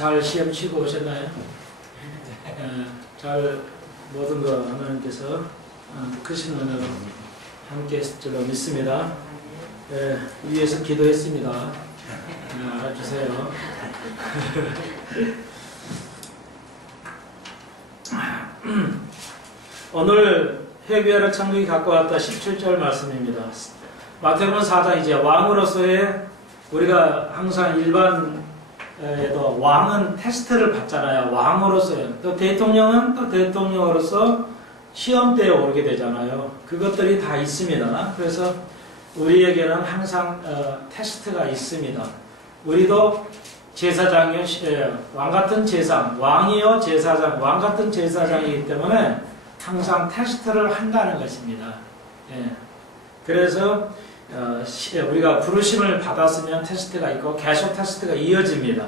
잘 시험 치고 오셨나요? 잘 모든 거 하나님께서 크신 은혜로 함께 했을 줄로 믿습니다. 위에서 기도했습니다. 알아주세요. 오늘 회개하라 천국이 갖고 왔다 17절 말씀입니다. 마태복음 4장 이제 왕으로서의 우리가 항상 일반에도 왕은 테스트를 받잖아요. 왕으로서요. 또 대통령은 또 대통령으로서 시험대에 오르게 되잖아요. 그것들이 다 있습니다. 그래서 우리에게는 항상 테스트가 있습니다. 우리도 제사장이요, 왕같은 제사장, 왕이요 제사장, 왕같은 제사장이기 때문에 항상 테스트를 한다는 것입니다. 그래서 우리가 부르심을 받았으면 테스트가 있고 계속 테스트가 이어집니다.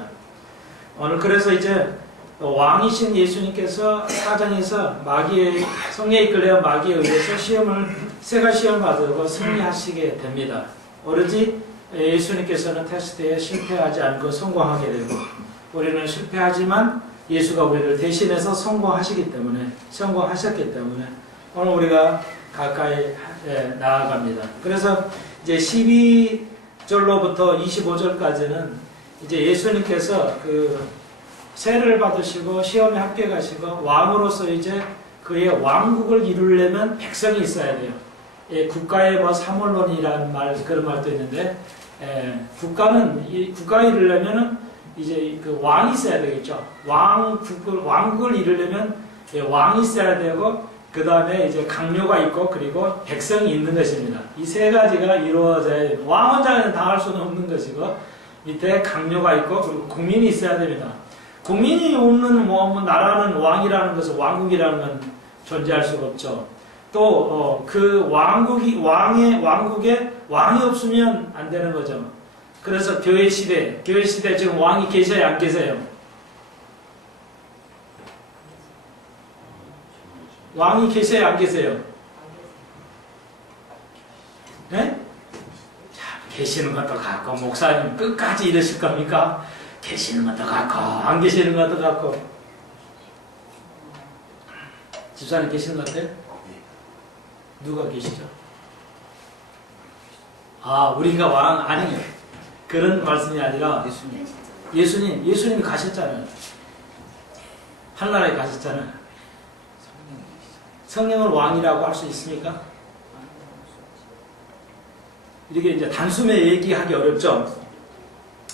오늘 그래서 이제 왕이신 예수님께서 사정에서 마귀의 성령에 이끌려 마귀에 의해서 세가 시험 받고 승리하시게 됩니다. 오로지 예수님께서는 테스트에 실패하지 않고 성공하게 되고 우리는 실패하지만 예수가 우리를 대신해서 성공하셨기 때문에 오늘 우리가 가까이 나아갑니다. 그래서 이제 12절로부터 25절까지는 이제 예수님께서 그 세례를 받으시고 시험에 합격하시고 왕으로서 이제 그의 왕국을 이루려면 백성이 있어야 돼요. 국가의 뭐 사물론이라는 그런 말도 있는데 국가를 이루려면은 이제 그 왕이 있어야 되겠죠. 왕국을 이루려면 왕이 있어야 되고 그 다음에 이제 강요가 있고 그리고 백성이 있는 것입니다. 이 세 가지가 이루어져야 돼요. 왕 혼자는 다 할 수는 없는 것이고 밑에 강요가 있고 그리고 국민이 있어야 됩니다. 국민이 없는 나라는 왕이라는 것은 왕국이라는 건 존재할 수가 없죠. 또 그 왕국에 왕이 없으면 안 되는 거죠. 그래서 교회 시대 지금 왕이 계셔요, 안 계세요? 왕이 계세요, 안 계세요? 네? 자, 계시는 것도 같고 목사님 끝까지 이러실 겁니까? 계시는 것도 같고 안 계시는 것도 같고. 집사님 계시는 것 같아요? 누가 계시죠? 우리가 왕 아니에요. 그런 말씀이 아니라 예수님이 가셨잖아요. 하늘나라에 가셨잖아요. 성령을 왕이라고 할 수 있습니까? 이렇게 이제 단숨에 얘기하기 어렵죠.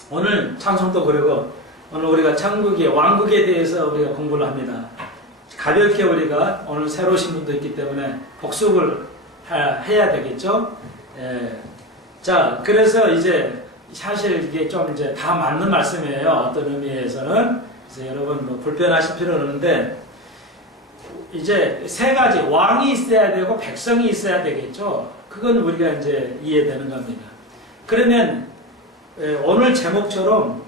오늘 찬송도 그러고 오늘 우리가 천국의 왕국에 대해서 우리가 공부를 합니다. 가볍게 우리가 오늘 새로 오신 분도 있기 때문에 복습을 해야 되겠죠. 자, 그래서 이제 사실 이게 좀 이제 다 맞는 말씀이에요. 어떤 의미에서는. 그래서 여러분 뭐 불편하실 필요는 없는데 이제 세 가지 왕이 있어야 되고 백성이 있어야 되겠죠. 그건 우리가 이제 이해되는 겁니다. 그러면 오늘 제목처럼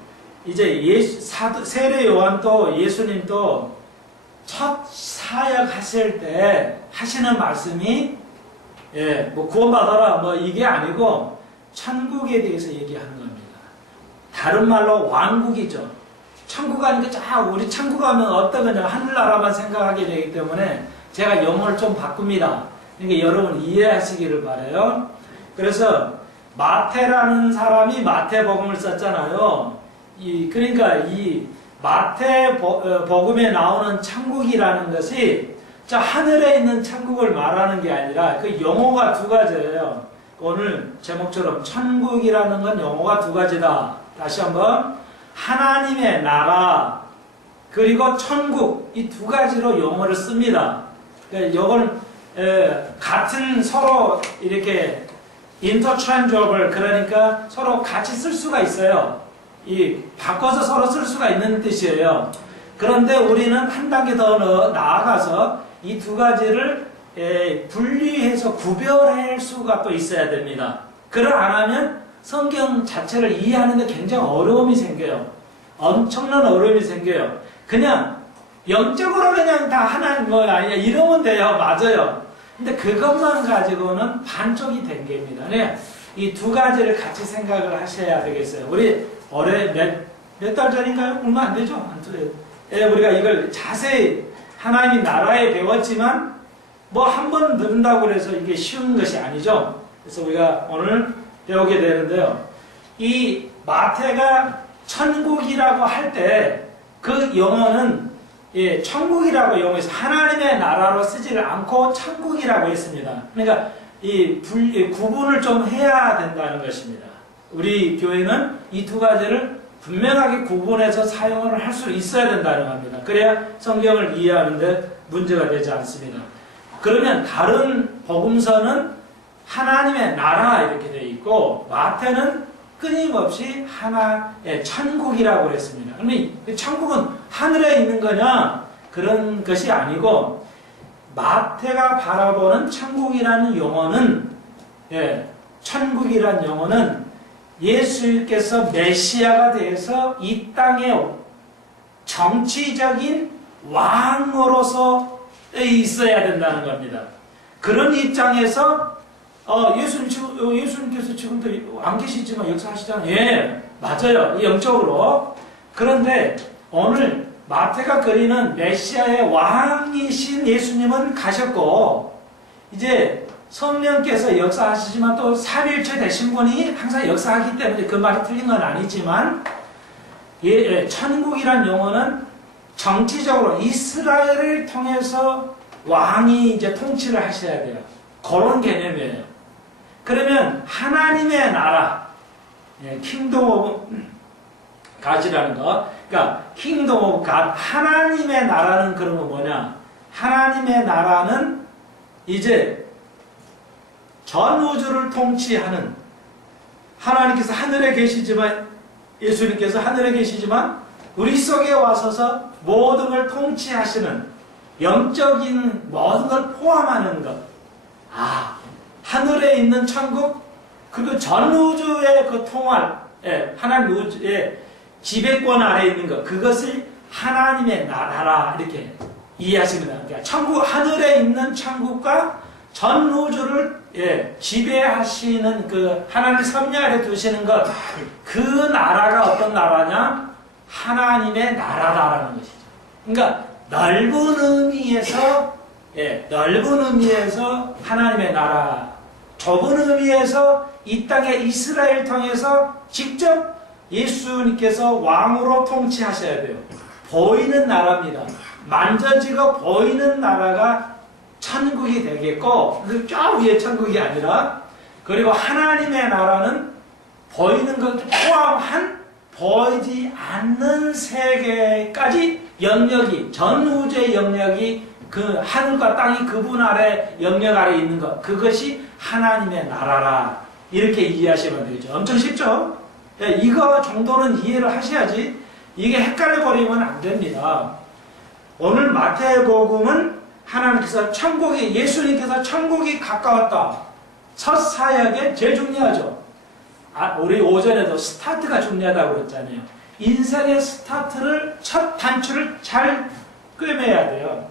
이제 세례 요한도 예수님도 첫 사역 하실 때 하시는 말씀이 뭐 구원받아라 뭐 이게 아니고 천국에 대해서 얘기하는 겁니다. 다른 말로 왕국이죠. 천국 하니까 우리 천국 하면 어떤 거냐 하늘나라만 생각하게 되기 때문에 제가 영어를 좀 바꿉니다. 그러니까 여러분 이해하시기를 바라요. 그래서 마태라는 사람이 마태복음을 썼잖아요. 그러니까 이 마태복음에 나오는 천국이라는 것이 저 하늘에 있는 천국을 말하는 게 아니라 그 용어가 두 가지예요. 오늘 제목처럼 천국이라는 건 용어가 두 가지다. 다시 한번 하나님의 나라 그리고 천국 이 두 가지로 용어를 씁니다. 이걸 같은 서로 이렇게 interchangeable 그러니까 서로 같이 쓸 수가 있어요. 바꿔서 서로 쓸 수가 있는 뜻이에요. 그런데 우리는 한 단계 더 나아가서 이 두 가지를 분리해서 구별할 수가 또 있어야 됩니다. 그걸 안 하면 성경 자체를 이해하는 데 굉장히 어려움이 생겨요. 엄청난 어려움이 생겨요. 그냥 영적으로 그냥 다 하나님 뭐 아니야 이러면 돼요. 맞아요. 근데 그것만 가지고는 반쪽이 된 겁니다. 이 두 가지를 같이 생각을 하셔야 되겠어요. 우리 올해 몇 달 전인가요? 얼마 안 되죠? 우리가 이걸 자세히 하나님이 나라에 배웠지만 뭐 한 번 들은다고 해서 이게 쉬운 것이 아니죠. 그래서 우리가 오늘 배우게 되는데요. 이 마태가 천국이라고 할 때 그 영어는 천국이라고 영어에서 하나님의 나라로 쓰지를 않고 천국이라고 했습니다. 그러니까 이 구분을 좀 해야 된다는 것입니다. 우리 교회는 이 두 가지를 분명하게 구분해서 사용을 할 수 있어야 된다는 겁니다. 그래야 성경을 이해하는데 문제가 되지 않습니다. 그러면 다른 복음서는 하나님의 나라 이렇게 되어 있고 마태는 끊임없이 하나의 천국이라고 그랬습니다. 그러면 천국은 하늘에 있는 거냐? 그런 것이 아니고 마태가 바라보는 천국이라는 용어는 천국이라는 용어는 예수께서 메시아가 되어서 이 땅에 정치적인 왕으로서 있어야 된다는 겁니다. 그런 입장에서 예수님께서 지금도 안 계시지만 역사하시잖아요. 예, 맞아요. 영적으로. 그런데 오늘 마태가 그리는 메시아의 왕이신 예수님은 가셨고 이제 성령께서 역사하시지만 또 삼위일체 되신 분이 항상 역사하기 때문에 그 말이 틀린 건 아니지만 천국이란 용어는 정치적으로 이스라엘을 통해서 왕이 이제 통치를 하셔야 돼요. 그런 개념이에요. 그러면 하나님의 나라, 킹덤 오브 갓이라는 거, 그러니까 킹덤 오브 갓, 하나님의 나라는 그러면 뭐냐? 하나님의 나라는 이제 전 우주를 통치하는 하나님께서 하늘에 계시지만 예수님께서 하늘에 계시지만 우리 속에 와서서 모든 걸 통치하시는 영적인 모든 걸 포함하는 것. 하늘에 있는 천국 그리고 전 우주의 그 통할 하나님 우주의 지배권 아래 있는 것 그것을 하나님의 나라 이렇게 이해하십니다. 그러니까 천국 하늘에 있는 천국과 전 우주를 지배하시는 그 하나님 섭리 아래 두시는 것 그 나라가 어떤 나라냐? 하나님의 나라다라는 것이죠. 그러니까 넓은 의미에서 하나님의 나라, 좁은 의미에서 이 땅의 이스라엘 통해서 직접 예수님께서 왕으로 통치하셔야 돼요. 보이는 나라입니다. 만져지고 보이는 나라가 천국이 되겠고 저 위에 천국이 아니라 그리고 하나님의 나라는 보이는 것을 포함한 보이지 않는 세계까지 영역이 전 우주의 영역이 그 하늘과 땅이 그분 아래 영역 아래 있는 것 그것이 하나님의 나라라 이렇게 이해하시면 되겠죠. 엄청 쉽죠? 이거 정도는 이해를 하셔야지 이게 헷갈려 버리면 안 됩니다. 오늘 마태복음은 하나님께서 예수님께서 천국이 가까웠다. 첫 사역에 제일 중요하죠. 우리 오전에도 스타트가 중요하다고 그랬잖아요. 인생의 스타트를 첫 단추를 잘 꿰매야 돼요.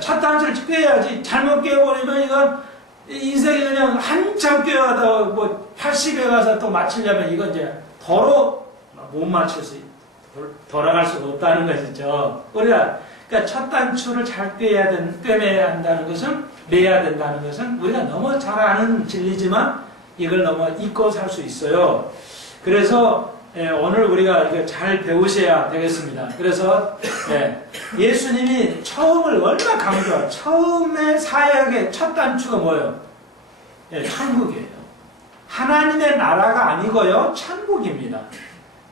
첫 단추를 꿰야지 잘못 꿰버리면 이건 인생이 그냥 한참 꿰어가다가 뭐 80에 가서 또 맞추려면 이건 이제 도로 못 맞춰서 돌아갈 수가 없다는 것이죠. 우리가 그러니까 첫 단추를 잘 꿰매야 한다는 것은 매야 된다는 것은 우리가 너무 잘 아는 진리지만 이걸 너무 잊고 살 수 있어요. 그래서 오늘 우리가 이거 잘 배우셔야 되겠습니다. 그래서 예수님이 처음을 얼마나 강조해요. 처음에 사역의 첫 단추가 뭐예요? 천국이에요. 하나님의 나라가 아니고요. 천국입니다.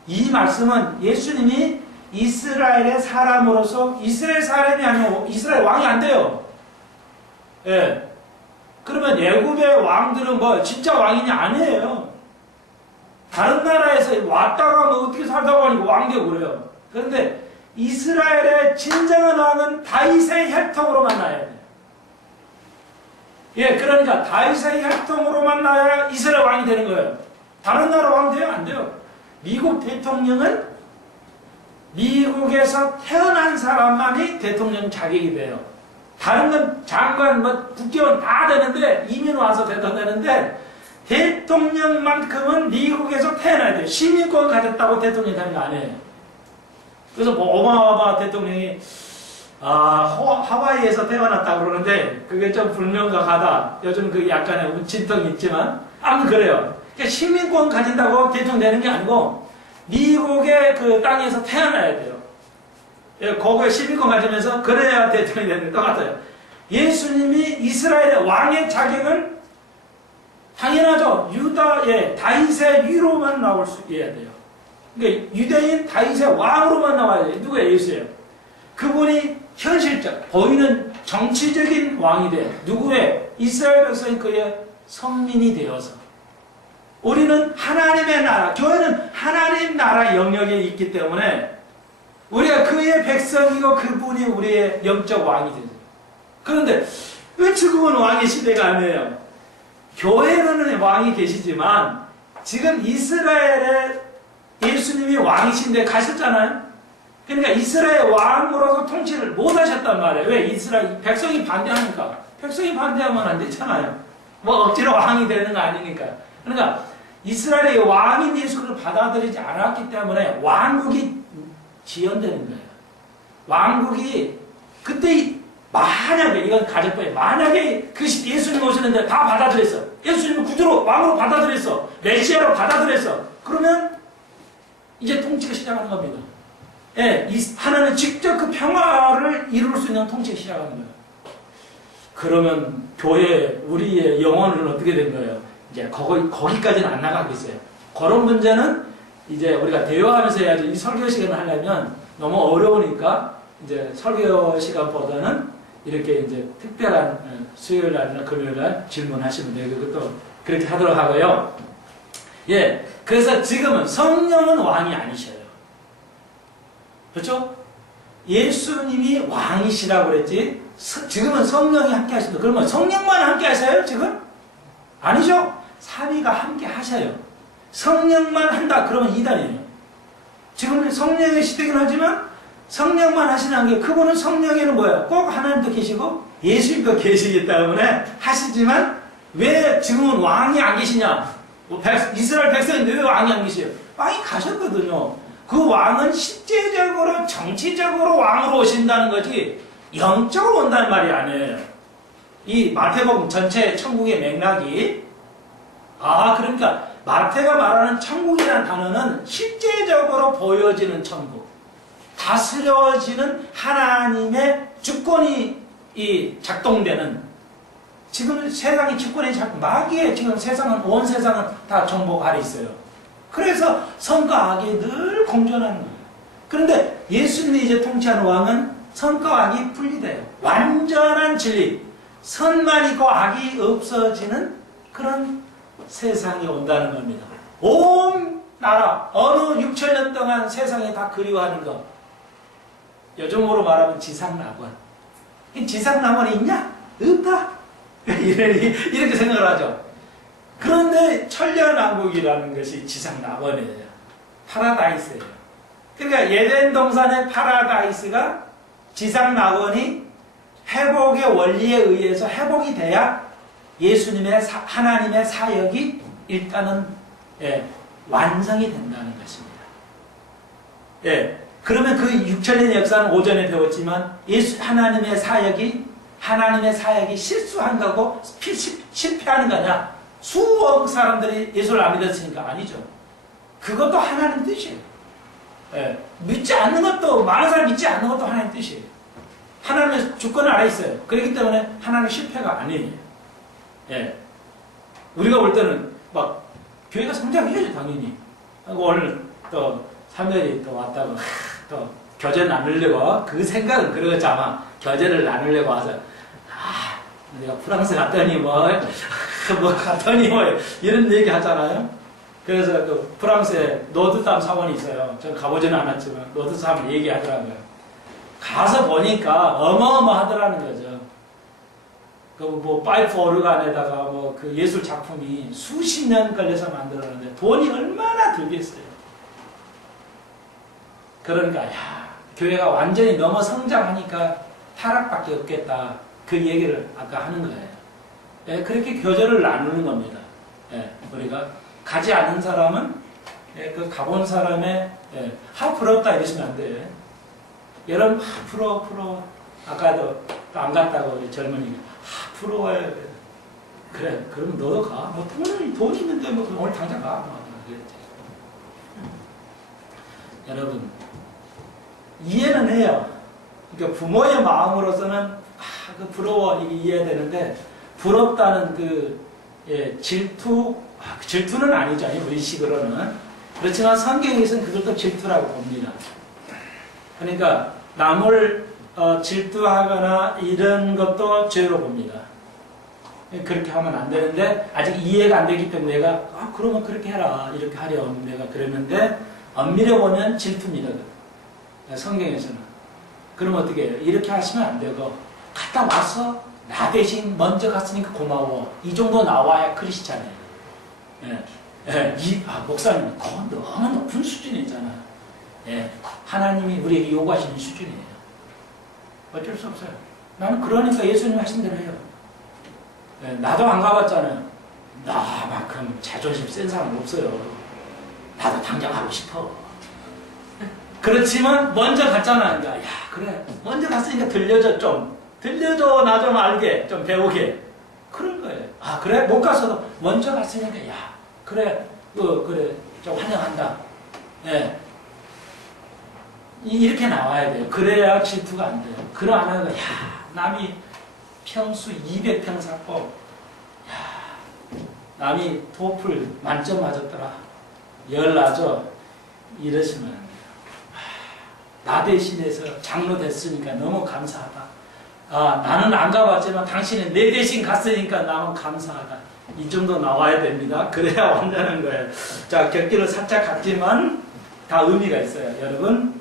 이 말씀은 예수님이 이스라엘의 사람으로서 이스라엘 사람이 아니고 이스라엘 왕이 안 돼요. 그러면 애굽의 왕들은 뭐 진짜 왕이냐? 아니에요. 다른 나라에서 왔다가 뭐 어떻게 살다가 하니까 왕 되고 그래요. 그런데 이스라엘의 진정한 왕은 다윗의 혈통으로 만나야 돼요. 그러니까 다윗의 혈통으로 만나야 이스라엘 왕이 되는 거예요. 다른 나라 왕 돼요? 안 돼요. 미국 대통령은 미국에서 태어난 사람만이 대통령 자격이 돼요. 다른 건 장관, 국회의원 다 되는데, 이민 와서 대통령 되는데, 대통령만큼은 미국에서 태어나야 돼요. 시민권 가졌다고 대통령 되는 거 아니에요. 그래서 뭐 오바마 대통령이 하와이에서 태어났다 그러는데 그게 좀 불명확하다. 요즘 그 약간의 진통이 있지만 아무튼 그래요. 그러니까 시민권 가진다고 대통령 되는 게 아니고 미국의 그 땅에서 태어나야 돼요. 거기에 시민권 가지면서 그래야 대통령이 되는 게 똑같아요. 예수님이 이스라엘의 왕의 자격을 당연하죠. 유다의 다윗의 위로만 나올 수 있어야 돼요. 그러니까 유대인 다윗의 왕으로만 나와야 돼요. 누구예요? 예수예요. 그분이 현실적, 보이는 정치적인 왕이 돼. 누구의? 이스라엘 백성이 그의 성민이 되어서. 우리는 하나님의 나라, 교회는 하나님 나라 영역에 있기 때문에 우리가 그의 백성이고 그분이 우리의 영적 왕이 되죠. 그런데 왜 지금은 왕의 시대가 아니에요? 교회는 왕이 계시지만 지금 이스라엘에 예수님이 왕이신데 가셨잖아요. 그러니까 이스라엘 왕으로서 통치를 못 하셨단 말이에요. 왜? 이스라엘 백성이 반대하니까. 백성이 반대하면 안 되잖아요. 뭐 억지로 왕이 되는 거 아니니까. 그러니까 이스라엘의 왕인 예수를 받아들이지 않았기 때문에 왕국이 지연되는 거예요. 왕국이 그때 만약에 이건 가정법이에요. 만약에 그 예수님 오셨는데 다 받아들였어. 예수님을 구주로 왕으로 받아들였어. 메시아로 받아들였어. 그러면 이제 통치가 시작하는 겁니다. 예, 하나님은 직접 그 평화를 이룰 수 있는 통치가 시작하는 거예요. 그러면 교회 우리의 영혼은 어떻게 된 거예요? 이제 거기까지는 안 나가겠어요. 그런 문제는 이제 우리가 대화하면서 해야죠. 이 설교 시간을 하려면 너무 어려우니까 이제 설교 시간보다는 이렇게 이제 특별한 수요일 날이나 금요일 날 질문하시면 돼요. 그것도 그렇게 하도록 하고요. 예, 그래서 지금은 성령은 왕이 아니셔요. 그렇죠? 예수님이 왕이시라고 그랬지. 지금은 성령이 함께 하신다. 그러면 성령만 함께 하셔요? 지금? 아니죠. 삼위가 함께 하셔요. 성령만 한다. 그러면 이단이에요. 지금은 성령의 시대긴 하지만 성령만 하시는 게 그분은 성령에는 뭐예요? 꼭 하나님도 계시고 예수님도 계시기 때문에 하시지만 왜 지금은 왕이 안 계시냐? 이스라엘 백성인데 왜 왕이 안 계세요? 왕이 가셨거든요. 그 왕은 실제적으로 정치적으로 왕으로 오신다는 거지 영적으로 온다는 말이 아니에요. 이 마태복음 전체 천국의 맥락이 그러니까 마태가 말하는 천국이라는 단어는 실제적으로 보여지는 천국, 다스려지는 하나님의 주권이 작동되는 지금 세상의 주권이 마귀의 지금 세상은 온 세상은 다 정복 아래 있어요. 그래서 선과 악이 늘 공존하는 거예요. 그런데 예수님이 이제 통치하는 왕은 선과 악이 분리돼요. 완전한 진리, 선만 있고 악이 없어지는 그런 세상이 온다는 겁니다. 온 나라, 어느 6천년 동안 세상에 다 그리워하는 것. 요즘으로 말하면 지상낙원. 지상낙원이 있냐? 없다. 이렇게 생각을 하죠. 그런데 천년왕국이라는 것이 지상낙원이에요. 파라다이스예요. 그러니까 예덴 동산의 파라다이스가 지상낙원이 회복의 원리에 의해서 회복이 돼야 예수님의 하나님의 사역이 일단은 완성이 된다는 것입니다. 그러면 그 6천년의 역사는 오전에 배웠지만 하나님의 사역이 실수한 거고 실패하는 거냐? 수억 사람들이 예수를 안 믿었으니까 아니죠. 그것도 하나님 뜻이에요. 믿지 않는 것도 많은 사람이 믿지 않는 것도 하나님 뜻이에요. 하나님의 주권을 알아 있어요. 그렇기 때문에 하나님의 실패가 아니에요. 우리가 볼 때는 막 교회가 성장해야죠 당연히. 오늘 또 사면이 또 왔다고 또 교제 나누려고 그 생각은 그러겠지 아마 교제를 나누려고 와서 내가 프랑스 갔더니 갔더니 이런 얘기 하잖아요. 그래서 그 프랑스에 노드담 사원이 있어요. 저는 가보지는 않았지만 노드담 얘기하더라고요. 가서 보니까 어마어마하더라는 거죠. 그 파이프 오르간에다가 그 예술 작품이 수십 년 걸려서 만들었는데 돈이 얼마나 들겠어요. 그러니까 교회가 완전히 넘어 성장하니까 타락밖에 없겠다. 그 얘기를 아까 하는 거예요. 그렇게 교제를 나누는 겁니다. 우리가 가지 않은 사람은 그 가본 사람의 부럽다 이러시면 안 돼요. 여러분, 부러워. 아까도 안 갔다고 우리 젊은이가, 부러워요. 그래, 그러면 너도 가. 뭐, 돈 있는데, 뭐, 오늘 당장 가. 뭐, 그랬지. 여러분, 이해는 해요. 그러니까 부모의 마음으로서는, 그 부러워, 이게 이해되는데, 부럽다는 질투는 아니죠. 우리 식으로는. 그렇지만 성경에서는 그걸 또 질투라고 봅니다. 그러니까, 남을 질투하거나 이런 것도 죄로 봅니다. 그렇게 하면 안 되는데 아직 이해가 안 되기 때문에 내가 그러면 그렇게 해라 이렇게 하렴 내가 그랬는데 엄밀히 보면 질투입니다. 성경에서는. 그럼 어떻게 해요? 이렇게 하시면 안 되고 갔다 와서 나 대신 먼저 갔으니까 고마워 이 정도 나와야 크리스찬이에요. 목사님 그건 너무 높은 수준이잖아. 하나님이 우리에게 요구하시는 수준이에요. 어쩔 수 없어요. 나는 그러니까 예수님 하신 대로 해요. 나도 안 가봤잖아요. 나만큼 자존심 센 사람 없어요. 나도 당장 하고 싶어. 그렇지만 먼저 갔잖아. 그러니까 그래 먼저 갔으니까 들려줘 좀. 들려줘 나 좀 알게 좀 배우게. 그런 거예요. 그래 못 갔어도 먼저 갔으니까 그래 그래 좀 환영한다. 이렇게 나와야 돼요. 그래야 질투가 안 돼요. 그러 안 하면 남이 평수 200평 샀고 남이 토플 만점 맞았더라. 열 나죠. 이러시면 안 돼요. 나 대신해서 장로 됐으니까 너무 감사하다. 나는 안 가봤지만 당신은 내 대신 갔으니까 나는 감사하다. 이 정도 나와야 됩니다. 그래야 완전한 거예요. 자, 격기를 살짝 갔지만 다 의미가 있어요. 여러분,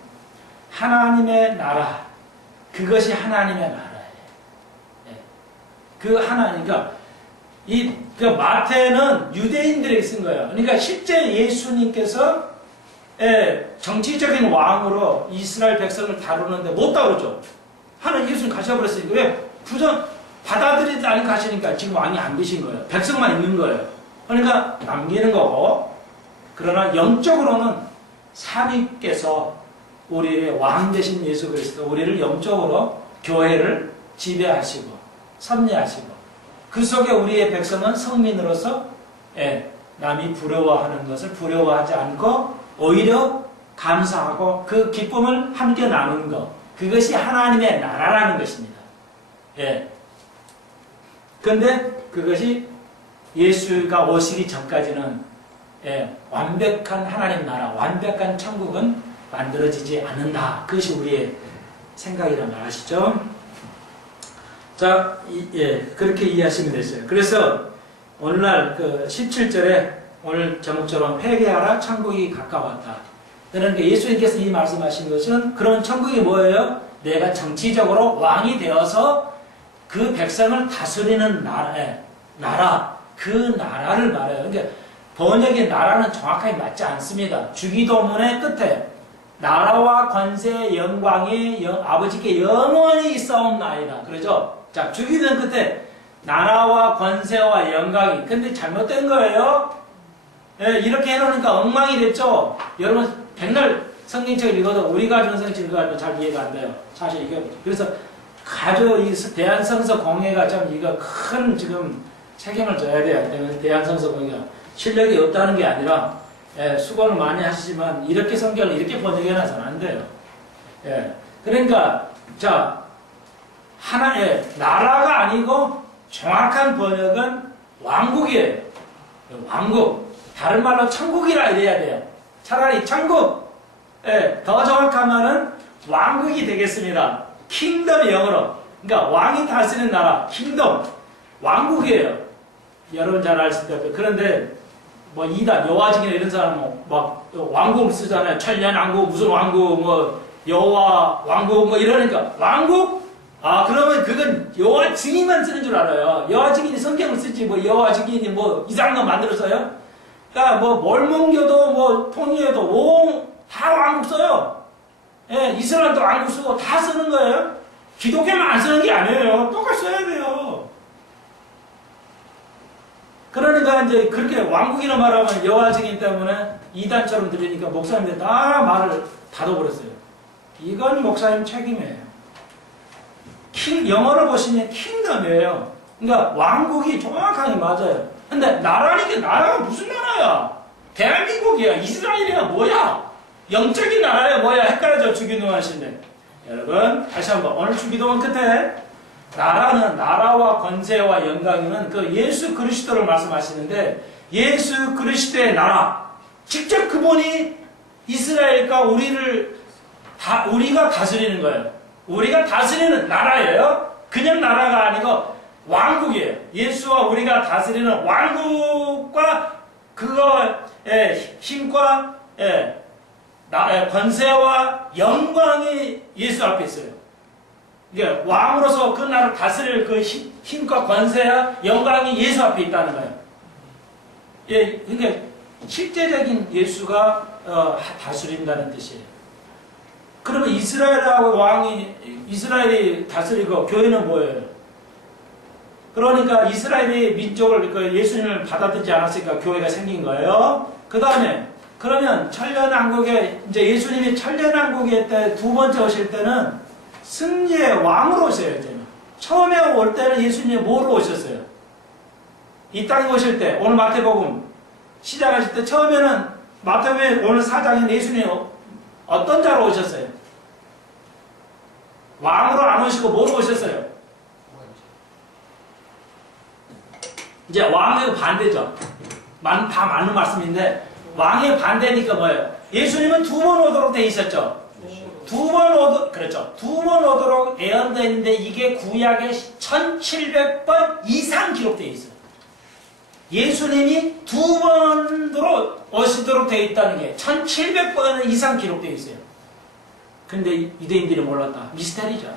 하나님의 나라, 그것이 하나님의 나라예요. 그 하나니까 그 마태는 유대인들에게 쓴 거예요. 그러니까 실제 예수님께서 정치적인 왕으로 이스라엘 백성을 다루는데 못 다루죠. 하나님 예수님 가셔버렸으니까 왜? 받아들이지 않고 가시니까 지금 왕이 안 계신 거예요. 백성만 있는 거예요. 그러니까 남기는 거고, 그러나 영적으로는 사위께서 우리의 왕 되신 예수 그리스도 우리를 영적으로 교회를 지배하시고 섭리하시고 그 속에 우리의 백성은 성민으로서 남이 부러워하는 것을 부러워하지 않고 오히려 감사하고 그 기쁨을 함께 나누는 것, 그것이 하나님의 나라라는 것입니다. 그런데 그것이 예수가 오시기 전까지는 완벽한 하나님 나라, 완벽한 천국은 만들어지지 않는다. 그것이 우리의 생각이란 말 아시죠? 자, 그렇게 이해하시면 되죠. 그래서 오늘날 17절에 오늘 제목처럼 회개하라 천국이 가까웠다. 그러니까 예수님께서 이 말씀하신 것은 그런 천국이 뭐예요? 내가 정치적으로 왕이 되어서 그 백성을 다스리는 나라, 그 나라를 말해요. 그러니까 번역의 나라는 정확하게 맞지 않습니다. 주기도문의 끝에 나라와 권세 영광이 아버지께 영원히 있사옵나이다. 그러죠? 자, 주기도문 끝에 나라와 권세와 영광이. 근데 잘못된 거예요. 이렇게 해놓으니까 엉망이 됐죠? 여러분, 백날 성경책을 읽어도 우리가 준 성경책을 읽어도 잘 이해가 안 돼요. 사실 이게. 그래서 이 대한성서 공회가 좀 이거 큰 지금 책임을 져야 돼요. 대한성서 공회가. 실력이 없다는 게 아니라, 수고를 많이 하시지만, 이렇게 성경을 이렇게 번역해놔서는 안 돼요. 그러니까, 자, 하나의 나라가 아니고, 정확한 번역은 왕국이에요. 왕국. 다른 말로 천국이라 이래야 돼요. 차라리 천국. 더 정확하면은 왕국이 되겠습니다. 킹덤이 영어로. 그러니까 왕이 다스리는 나라, 킹덤. 왕국이에요. 여러분 잘 아실 텐데. 그런데 뭐 이단 여호와직이나 이런 사람은 막 왕국을 쓰잖아요. 천년왕국 무슨 왕국 뭐 여호와 왕국 뭐 이러니까 왕국? 그러면 그건 여호와 증인만 쓰는 줄 알아요. 여호와 증인이 성경을 쓰지 뭐 여호와 증인이 뭐 이상한 거 만들었어요? 그러니까 뭐 몰몬교도 뭐 통일교도 다 왕국 써요. 이스라엘도 왕국 쓰고 다 쓰는 거예요. 기독교만 안 쓰는 게 아니에요. 똑같이 써야 돼요. 그러니까 이제 그렇게 왕국이라 말하면 여호와 증인 때문에 이단처럼 들리니까 목사님들 다 말을 닫아버렸어요. 이건 목사님 책임이에요. 영어를 보시면 킹덤이에요. 그러니까 왕국이 정확하게 맞아요. 근데 나라니까 나라가 무슨 나라야? 대한민국이야? 이스라엘이야? 뭐야? 영적인 나라야? 뭐야? 헷갈려져 주기도 하시는데. 여러분 다시 한번 오늘 주기도문 끝에 나라는 나라와 권세와 영광은 그 예수 그리스도를 말씀하시는데 예수 그리스도의 나라 직접 그분이 이스라엘과 우리가 다스리는 거예요. 우리가 다스리는 나라예요. 그냥 나라가 아니고 왕국이에요. 예수와 우리가 다스리는 왕국과 그거의 힘과 권세와 영광이 예수 앞에 있어요. 이게 왕으로서 그 나라를 다스릴 그 힘과 권세와 영광이 예수 앞에 있다는 거예요. 예, 그러니까 실제적인 예수가 다스린다는 뜻이에요. 그러면 이스라엘이 다스리고 교회는 뭐예요? 그러니까 이스라엘이 민족을 예수님을 받아들이지 않았으니까 교회가 생긴 거예요. 그 다음에 그러면 천년왕국에 이제 예수님이 천년왕국에 때 두 번째 오실 때는 승리의 왕으로 오셔요. 이제는 처음에 올 때는 예수님이 뭐로 오셨어요? 이 땅에 오실 때 오늘 마태복음 시작하실 때 처음에는 마태복음 오늘 4장에 예수님이 어떤 자로 오셨어요? 왕으로 안 오시고 뭐로 오셨어요? 이제 왕의 반대죠. 다 맞는 말씀인데 왕의 반대니까 뭐예요? 예수님은 두 번 오도록 돼 있었죠. 그렇죠. 두 번 오도록 예언되어 있는데 이게 구약에 1700번 이상 기록되어 있어요. 예수님이 두 번으로 오시도록 되어 있다는 게 1700번 이상 기록되어 있어요. 근데 유대인들이 몰랐다. 미스테리죠.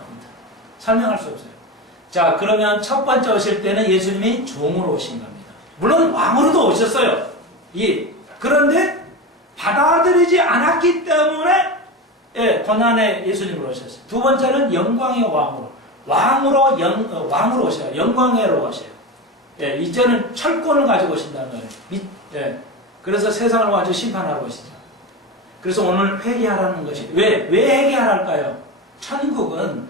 설명할 수 없어요. 자, 그러면 첫 번째 오실 때는 예수님이 종으로 오신 겁니다. 물론 왕으로도 오셨어요. 그런데 받아들이지 않았기 때문에 고난의 예수님으로 오셨어요. 두 번째는 영광의 왕으로 오셔요. 영광으로 오셔요. 이제는 철권을 가지고 오신다는 거예요. 그래서 세상을 완전 심판하러 오시죠. 그래서 오늘 회개하라는 것이 왜 회개하랄까요? 천국은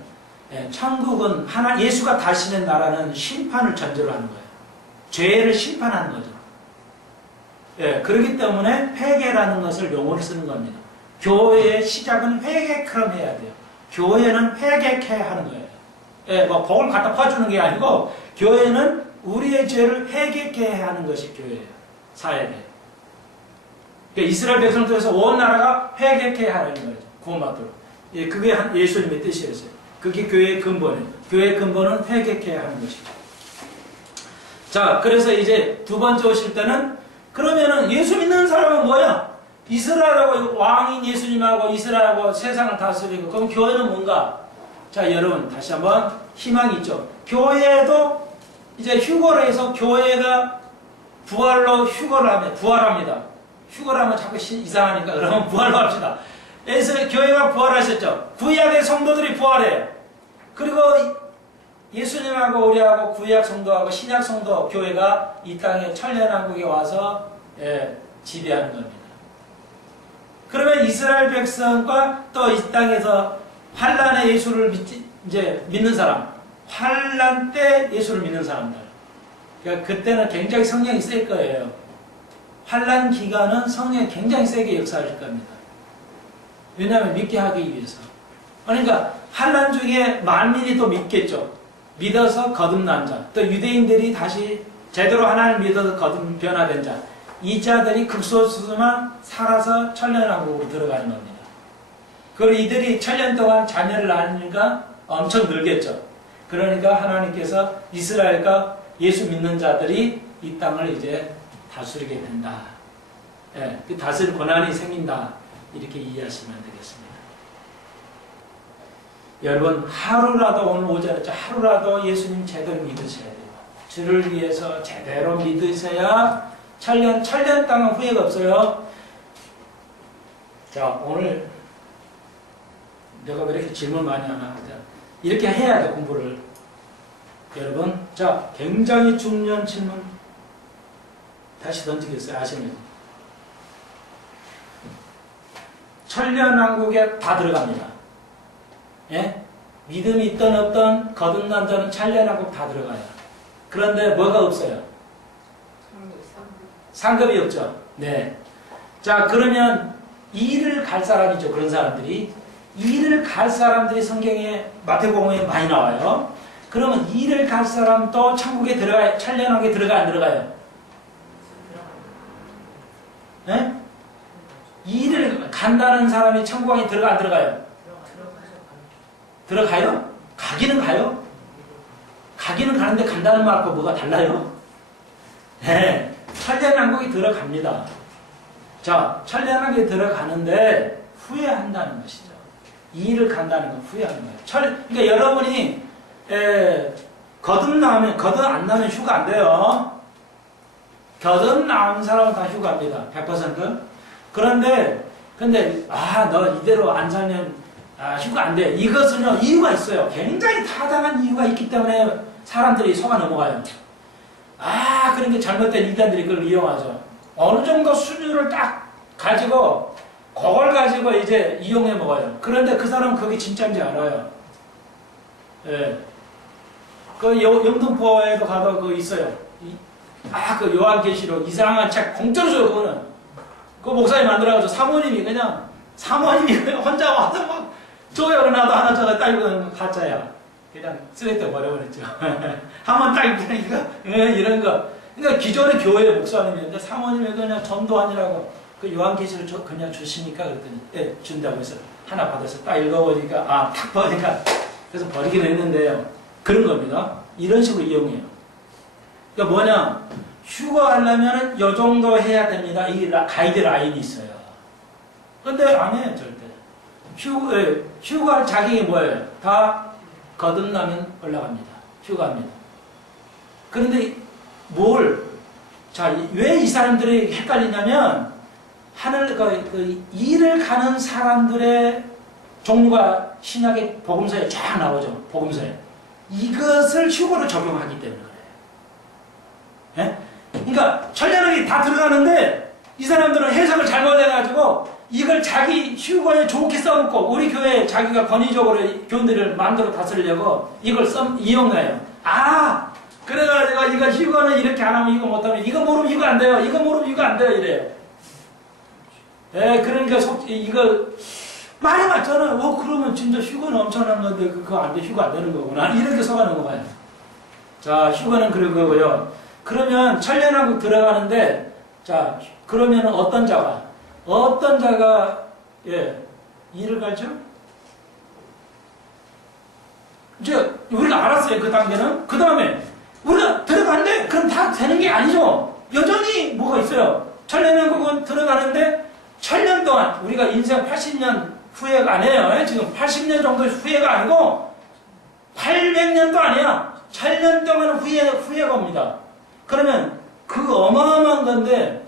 예수가 다시는 나라는 심판을 전제로 하는 거예요. 죄를 심판하는 거죠. 그렇기 때문에 회개라는 것을 용어를 쓰는 겁니다. 교회의 시작은 회개처럼 해야 돼요. 교회는 회개케 하는 거예요. 뭐 복을 갖다 퍼주는 게 아니고 교회는 우리의 죄를 회개케 하는 것이 교회예요. 사역이에요. 그러니까 이스라엘 백성들에서 온 나라가 회개케 하는 거죠. 구원받도록. 그게 예수님의 뜻이었어요. 그게 교회의 근본이에요. 교회의 근본은 회개케 하는 것이죠. 자, 그래서 이제 두 번째 오실 때는 그러면은 예수 믿는 사람은 뭐야? 이스라엘하고 왕인 예수님하고 이스라엘하고 세상을 다스리고 그럼 교회는 뭔가? 자, 여러분 다시 한번 희망이 있죠. 교회도 이제 휴거를 해서 교회가 부활로 부활합니다. 휴거를 하면 자꾸 이상하니까 그러면 부활로 합시다. 그래서 교회가 부활하셨죠. 구약의 성도들이 부활해요. 그리고 예수님하고 우리하고 구약 성도하고 신약 성도 교회가 이 땅에 천년왕국에 와서 지배하는 겁니다. 그러면 이스라엘 백성과 또 이 땅에서 환란의 예수를 믿는 사람, 환란 때 예수를 믿는 사람들. 그러니까 그때는 굉장히 성령이 셀 거예요. 환란 기간은 성령이 굉장히 세게 역사할 겁니다. 왜냐하면 믿게 하기 위해서. 그러니까 환란 중에 만민이 또 믿겠죠. 믿어서 거듭난 자, 또 유대인들이 다시 제대로 하나님을 믿어서 거듭 변화된 자, 이 자들이 극소수만 살아서 천년왕국으로 들어가는 겁니다. 그리고 이들이 천년 동안 자녀를 낳으니까 엄청 늘겠죠. 그러니까 하나님께서 이스라엘과 예수 믿는 자들이 이 땅을 이제 다스리게 된다. 그 다스릴 권한이 생긴다. 이렇게 이해하시면 되겠습니다. 여러분 하루라도 오늘 오전에 하루라도 예수님 제대로 믿으셔야 돼요. 주를 위해서 제대로 믿으셔야 천년 동안 후회가 없어요. 자, 오늘 내가 왜 이렇게 질문 많이 하나? 이렇게 해야 돼, 공부를. 여러분, 자, 굉장히 중요한 질문 다시 던지겠어요. 아시면 천년왕국에 다 들어갑니다. 예? 믿음이 있던 없던 거듭난 자는 찬련하고 다 들어가요. 그런데 뭐가 없어요? 상급이 없죠. 네. 자, 그러면 일을 갈 사람이죠. 그런 사람들이. 일을 갈 사람들이 성경에 마태복음에 많이 나와요. 그러면 일을 갈 사람도 천국에 들어가요? 찬련하게 들어가 안 들어가요? 네? 일을 간다는 사람이 천국에 들어가 안 들어가요? 들어가요? 가기는 가요? 가기는 가는데 간다는 말하고 뭐가 달라요? 네. 찬련왕국에 들어갑니다. 자, 찬련하게 들어가는데 후회한다는 것이죠. 이 일을 간다는 건 후회하는 거예요. 그러니까 여러분이 거듭 안 나면 휴가 안 돼요. 거듭 나온 사람은 다 휴가입니다. 100%. 그런데 너 이대로 안 살면 휴가 안 돼. 이것은요 이유가 있어요. 굉장히 타당한 이유가 있기 때문에 사람들이 속아 넘어가요. 그러니까 잘못된 이단들이 그걸 이용하죠. 어느 정도 수준을 딱 가지고 그걸 가지고 이제 이용해 먹어요. 그런데 그 사람은 그게 진짜인지 알아요. 예. 그 영등포에도 가도 그 있어요. 그 요한계시록 이상한 책 공짜로 줘요. 그거는 그 목사님 만들어가지고 사모님이 그냥 혼자 와서 막 줘요. 나도 하나 저거 딸고 가짜야. 그냥 쓰레기통 버려버렸죠. 한번 딱 이런 거. 그러니까 기존의 교회 목사님이었는데 사모님이 그냥 전도하느라고 그 요한계시를 그냥 주시니까 그랬더니 준다고 해서 하나 받아서 딱 읽어보니까 탁 보니까 그래서 버리긴 했는데요. 그런 겁니다. 이런 식으로 이용해요. 그러니까 뭐냐, 휴거하려면 요 정도 해야 됩니다. 이 가이드라인이 있어요. 근데 안 해요, 절대. 휴거할 자격이 뭐예요? 다 거듭나면 올라갑니다. 휴거합니다. 그런데 왜 이 사람들이 헷갈리냐면, 일을 가는 사람들의 종류가 신약의 복음서에 쫙 나오죠. 복음서에. 이것을 휴거로 적용하기 때문에 그래요. 예? 그러니까 천년왕이 다 들어가는데 이 사람들은 해석을 잘못해가지고 이걸 자기 휴거에 좋게 써놓고 우리 교회에 자기가 권위적으로 교인들을 마음대로 다스리려고 이걸 이용해요. 그래가지고 이거 휴거는 이렇게 안 하면 이거 못하면 이거 모르면 이거 안 돼요. 이거 모르면 이거 안 돼요. 이래요. 그러니까 이거 말이 맞잖아요. 그러면 진짜 휴거는 엄청난 건데 그거 안 돼. 휴거 안 되는 거구나. 이렇게 써가는 거 봐요. 자, 휴거는 그런 거고요. 그러면 천년왕국 들어가는데 그러면 어떤 자가 일을 갈죠? 이제 우리가 알았어요. 그 단계는. 그 다음에 우리가 들어갔는데 그럼 다 되는 게 아니죠. 여전히 뭐가 있어요. 천년왕국은 들어가는데 1000년 동안 우리가 인생 80년 후회가 아니에요. 지금 80년 정도 후회가 아니고 800년도 아니야. 1000년 동안 후회가 옵니다. 그러면 그 어마어마한 건데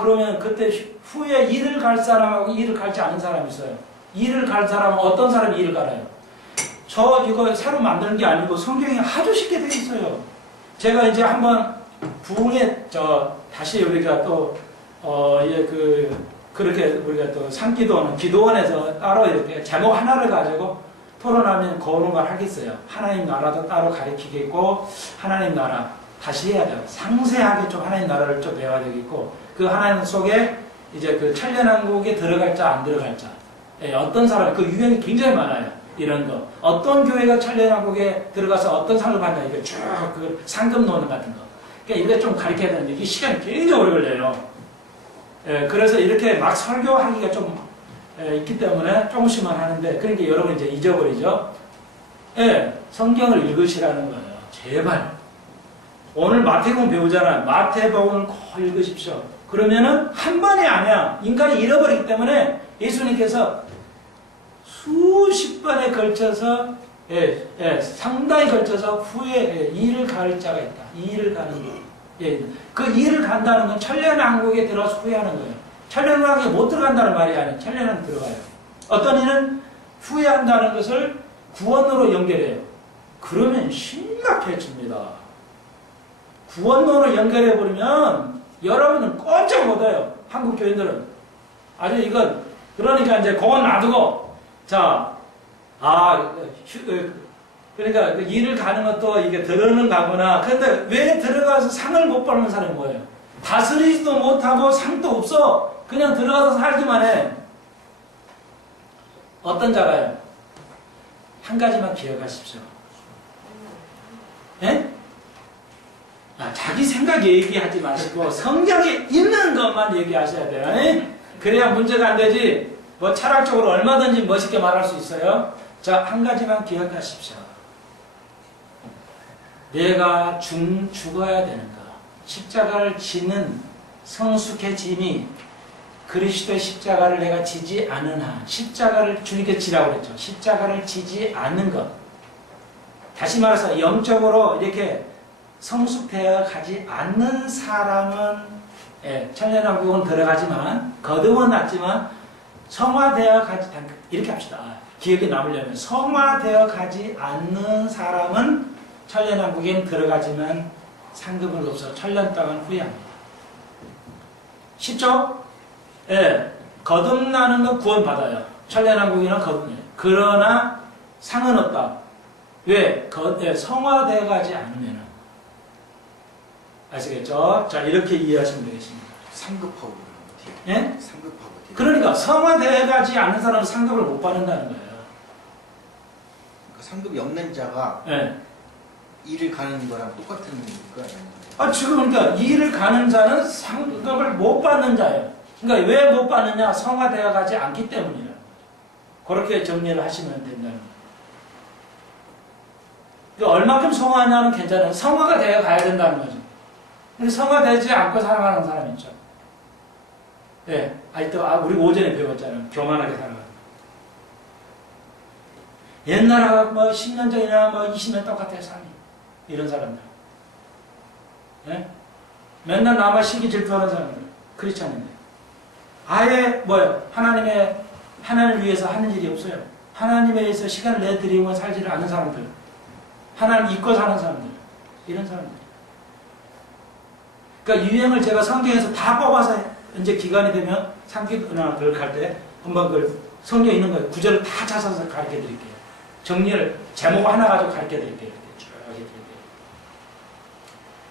그러면 그때 후에 일을 갈 사람하고 일을 갈지 않은 사람이 있어요. 일을 갈 사람은 어떤 사람이 일을 갈아요? 이거 새로 만드는 게 아니고 성경에 아주 쉽게 되어 있어요. 제가 이제 한번 부흥에 다시 우리가 또 그렇게 우리가 또 산기도는 기도원에서 따로 이렇게 제목 하나를 가지고 토론하면 그런 걸 하겠어요. 하나님 나라도 따로 가르치겠고 하나님 나라 다시 해야 돼요. 상세하게 좀 하나님 나라를 좀 배워야 되겠고 그 하나님 속에 이제 그 천년왕국에 들어갈 자 안 들어갈 자 어떤 사람 그 유형이 굉장히 많아요. 이런 거 어떤 교회가 천년왕국에 들어가서 어떤 상을 받냐 이거 쭉 그 상급론을 같은 거 그러니까 이거 좀 가르쳐야 되는데 이게 시간이 굉장히 오래 걸려요. 그래서 이렇게 막 설교하기가 좀 있기 때문에 조금씩만 하는데 그러니까 여러분 이제 잊어버리죠. 성경을 읽으시라는 거예요. 제발. 오늘 마태복음 배우잖아요. 마태복음을 꼭 읽으십시오. 그러면은 한 번이 아니야. 인간이 잃어버리기 때문에 예수님께서 수십 번에 걸쳐서 상당히 걸쳐서 후에 일을 갈 자가 있다. 일을 가는 거. 그 일을 간다는 건 천년왕국에 들어가서 후회하는 거예요. 천년왕국에 못 들어간다는 말이 아니에요. 천년왕국에 들어가요. 어떤 이는 후회한다는 것을 구원으로 연결해요. 그러면 심각해집니다. 구원으로 연결해버리면 여러분은 꼼짝 못해요. 한국 교인들은. 아주 이건 그러니까 이제 그건 놔두고 그러니까 그 일을 가는 것도 이게 들어는 가구나. 그런데 왜 들어가서 상을 못 받는 사람이 뭐예요? 다스리지도 못하고 상도 없어. 그냥 들어가서 살기만 해. 어떤 자가요? 한 가지만 기억하십시오. 예? 자기 생각 얘기하지 마시고 성경에 있는 것만 얘기하셔야 돼요. 예? 그래야 문제가 안 되지. 뭐 철학적으로 얼마든지 멋있게 말할 수 있어요. 자, 한 가지만 기억하십시오. 내가 죽어야 되는가? 십자가를 지는 성숙해짐이 그리스도의 십자가를 내가 지지 않은 한, 십자가를 주님께 지라고 그랬죠. 십자가를 지지 않는 것. 다시 말해서 영적으로 이렇게 성숙되어 가지 않는 사람은 천년왕국은 들어가지만 거듭은 났지만 성화되어 가지 이렇게 합시다. 기억에 남으려면 성화되어 가지 않는 사람은 천년왕국엔 들어가지만 상급은 없어 천년 동안 후회합니다. 쉽죠? 거듭나는 건 구원받아요. 천년왕국이나 거듭나요. 그러나 상은 없다. 왜? 성화되어 가지 않으면. 아시겠죠? 자, 이렇게 이해하시면 되겠습니다. 상급하고 예? 상급하고 그러니까 성화되어 가지 않는 사람은 상급을 못 받는다는 거예요. 그러니까 상급이 없는 자가 일을 가는 거랑 똑같은 거니까. 지금 그러니까 일을 가는 자는 상급을 못 받는 자예요. 그러니까 왜 못 받느냐? 성화되어 가지 않기 때문이라. 그렇게 정리를 하시면 된다는 거예요. 그러니까 얼마큼 성화하냐는 괜찮아요. 성화가 되어 가야 된다는 거죠. 근데 성화되지 않고 살아가는 사람 있죠. 우리 오전에 배웠잖아요. 교만하게 살아가는. 옛날하고 뭐 10년 전이나 뭐 20년 똑같아요, 삶이. 이런 사람들. 맨날 나만 시기 질투하는 사람들. 그렇지 않은데. 아예 하나님을 위해서 하는 일이 없어요. 하나님에 의해서 시간을 내드리고 살지를 않는 사람들. 하나님 잊고 사는 사람들. 이런 사람들. 그러니까 유형을 제가 성경에서 다 뽑아서 이제 기간이 되면 3기나 갈 때 한번 그 성경에 있는 거 구절을 다 찾아서 가르쳐 드릴게요. 정리를 제목 하나 가지고 가르쳐 드릴게요. 이렇게 쭉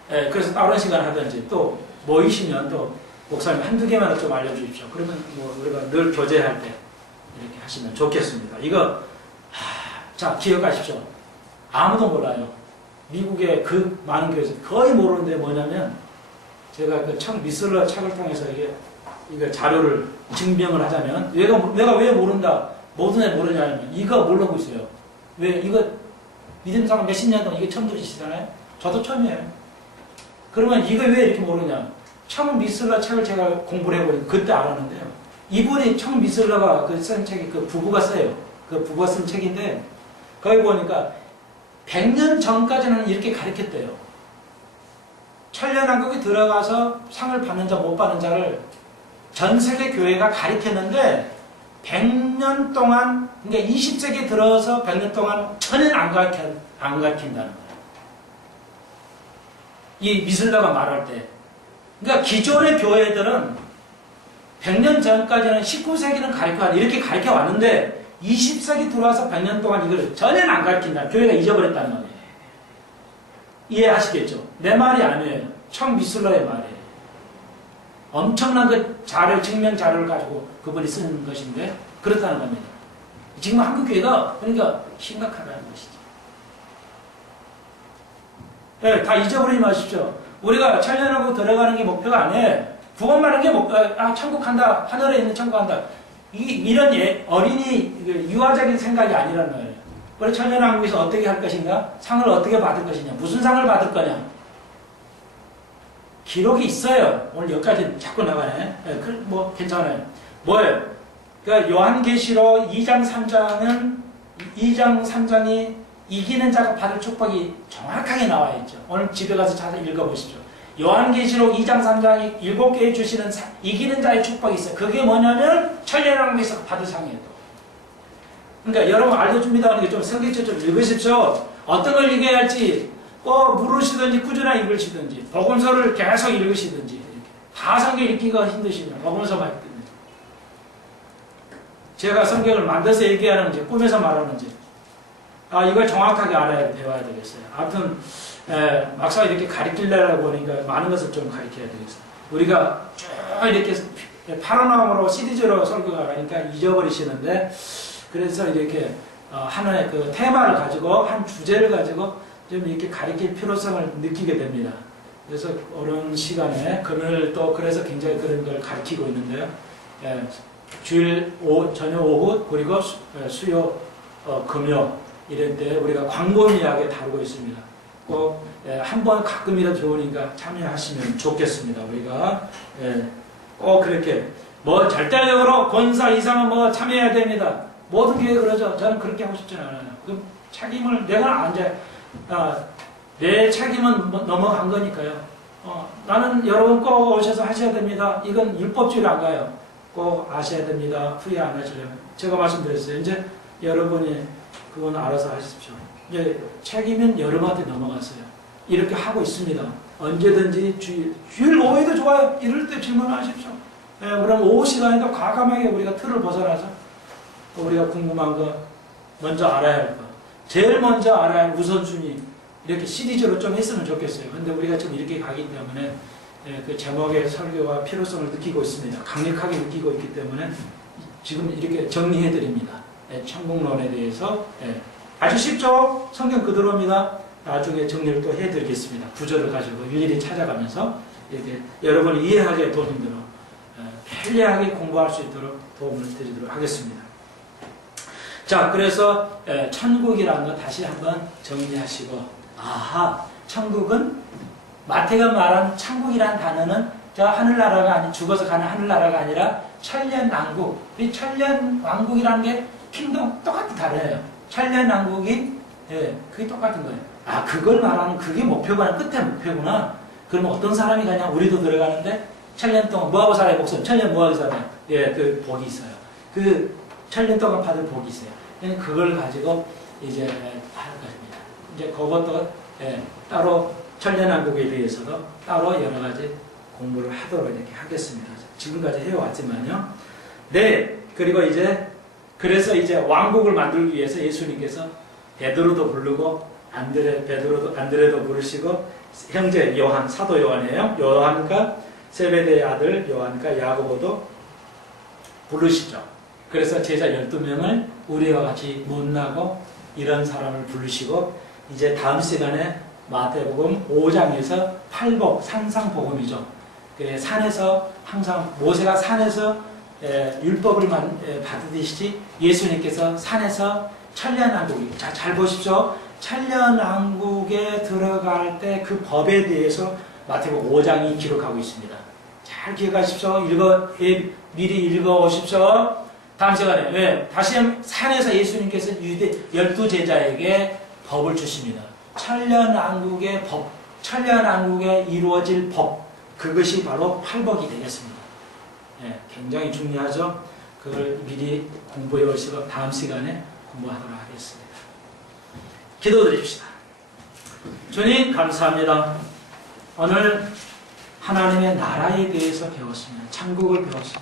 드릴게요. 그래서 다른 시간 하든지 또 모이시면 또 목사님 한두 개만 좀 알려주십시오. 그러면 뭐 우리가 늘 교제할 때 이렇게 하시면 좋겠습니다. 이거 자 기억하십시오. 아무도 몰라요. 미국의 그 많은 교회에서 거의 모르는데 뭐냐면 제가 그 미슬러 책을 통해서 이거 자료를 증명을 하자면 내가 왜 모른다 모든 애 모르냐면 이거 모르고 있어요. 왜 이거 믿음 사람 몇십 년 동안 이게 처음 들으시잖아요. 저도 처음이에요. 그러면 이거 왜 이렇게 모르냐? 미슬러 책을 제가 공부를 해보니까 그때 알았는데요. 이분이 미슬러가 쓴 책이 그 부부가 써요. 그 부부가 쓴 책인데 거기 보니까 100년 전까지는 이렇게 가르쳤대요. 천년왕국에 들어가서 상을 받는 자 못 받는 자를 전 세계 교회가 가르쳤는데 100년 동안 그러니까 20세기에 들어서 100년 동안 전혀 안 가르친다는 거예요. 이 미슬러가 말할 때 그러니까 기존의 교회들은 100년 전까지는 19세기는 이렇게 가르쳐 왔는데 20세기 들어와서 100년 동안 이걸 전혀 안 가르친다. 교회가 잊어버렸다는 거예요. 이해하시겠죠? 내 말이 아니에요. 미슬러의 말이에요. 엄청난 그 증명 자료를 가지고 그분이 쓰는 것인데 그렇다는 겁니다. 지금 한국 교회가 그러니까 심각하다는 것이죠. 다 잊어버리지 마십시오. 우리가 천년왕국 들어가는 게 목표가 아니에요. 구원받는 게 천국 간다. 하늘에 있는 천국 간다. 이런 어린이 유아적인 생각이 아니라는 거예요. 우리 천년왕국에서 어떻게 할 것인가? 상을 어떻게 받을 것이냐? 무슨 상을 받을 거냐? 기록이 있어요. 오늘 여기까지 자꾸 나가네. 뭐 괜찮아요. 뭐예요? 그러니까 요한계시록 2장 3장이 이기는 자가 받을 축복이 정확하게 나와 있죠. 오늘 집에 가서 잘 읽어보십시오. 요한계시록 2장 3장이 7개에 주시는 이기는 자의 축복이 있어요. 그게 뭐냐면 천년왕국에서 받을 상이에요. 그러니까 여러분 알려줍니다. 그러니까 좀 성경책 좀 읽으십시오. 어떤 걸 읽어야 할지 물으시든지 꾸준히 읽으시든지 복음서를 계속 읽으시든지 이렇게. 다 성경 읽기가 힘드시면 복음서만 읽든지 제가 성경을 만들어서 얘기하는지 꾸며서 말하는지 이걸 정확하게 배워야 되겠어요. 아무튼 막상 이렇게 가르치려고 하니까 많은 것을 좀 가르쳐야 되겠어요. 우리가 쭉 이렇게 파노라마로 시리즈로 설교가 가니까 잊어버리시는데, 그래서 이렇게 하나의 그 테마를 가지고 한 주제를 가지고 좀 이렇게 가르칠 필요성을 느끼게 됩니다. 그래서 어려운 시간에 금요일 또 그래서 굉장히 그런 걸 가르치고 있는데요. 주일 저녁 오후 그리고 수요 금요 이런 때 우리가 광범위하게 다루고 있습니다. 꼭 한번 가끔이라도 좋으니까 참여하시면 좋겠습니다. 우리가 꼭 그렇게 뭐 절대적으로 권사 이상은 뭐 참여해야 됩니다. 모든 교회 그러죠. 저는 그렇게 하고 싶지는 않아요. 그 책임을 내가 내 책임은 넘어간 거니까요. 나는 여러분 꼭 오셔서 하셔야 됩니다. 이건 율법주의로 안 가요. 꼭 아셔야 됩니다. 후회 안 하시려면. 제가 말씀드렸어요. 이제 여러분이 그건 알아서 하십시오. 이제 책임은 여러분한테 넘어갔어요. 이렇게 하고 있습니다. 언제든지 주일 오후에도 좋아요. 이럴 때 질문하십시오. 그럼 오후 시간에도 과감하게 우리가 틀을 벗어나서 우리가 궁금한 거, 먼저 알아야 할 거, 제일 먼저 알아야 할 우선순위, 이렇게 시리즈로 좀 했으면 좋겠어요. 근데 우리가 지금 이렇게 가기 때문에 그 제목의 설교와 필요성을 느끼고 있습니다. 강력하게 느끼고 있기 때문에 지금 이렇게 정리해 드립니다. 천국론에 대해서 아주 쉽죠? 성경 그대로입니다. 나중에 정리를 또 해드리겠습니다. 구절을 가지고 일일이 찾아가면서 이렇게 여러분이 이해하기에 도움되도록 편리하게 공부할 수 있도록 도움을 드리도록 하겠습니다. 자, 그래서 천국이라는 거 다시 한번 정리하시고, 천국은 마태가 말한 천국이라는 단어는 저 하늘나라가 아니 죽어서 가는 하늘나라가 아니라 천년왕국. 이 천년왕국이라는 게 킹덤 똑같이 다르요. 천년왕국이 그게 똑같은 거예요. 그걸 말하는 그게 목표가 끝에 목표구나. 그러면 어떤 사람이 가냐? 우리도 들어가는데 천년 동안 뭐하고 살아요? 목숨 천년 뭐하고 살아요? 그 복이 있어요. 그 천년 동안 받을 복이 있어요. 그걸 가지고 이제 하는 것입니다. 이제 그것도 따로 천년왕국에 대해서도 따로 여러 가지 공부를 하도록 이렇게 하겠습니다. 지금까지 해왔지만요. 그리고 그래서 이제 왕국을 만들기 위해서 예수님께서 베드로도 부르고 안드레도 부르시고 형제 요한, 사도 요한이에요. 요한과 세베대의 아들 요한과 야고보도 부르시죠. 그래서 제자 12명을 우리와 같이 못나고 이런 사람을 부르시고 이제 다음 시간에 마태복음 5장에서 팔복, 산상복음이죠. 산에서 항상 모세가 산에서 율법을 받으듯이 예수님께서 산에서 천년왕국이 잘 보십시오. 천년왕국에 들어갈 때 그 법에 대해서 마태복음 5장이 기록하고 있습니다. 잘 기억하십시오. 미리 읽어오십시오. 다음 시간에 다시 산에서 예수님께서 유대 12제자에게 법을 주십니다. 천년왕국의 법, 천년왕국에 이루어질 법, 그것이 바로 팔복이 되겠습니다. 굉장히 중요하죠. 그걸 미리 공부해 오시고 다음 시간에 공부하도록 하겠습니다. 기도드립시다. 주님 감사합니다. 오늘 하나님의 나라에 대해서 배웠습니다. 천국을 배웠습니다.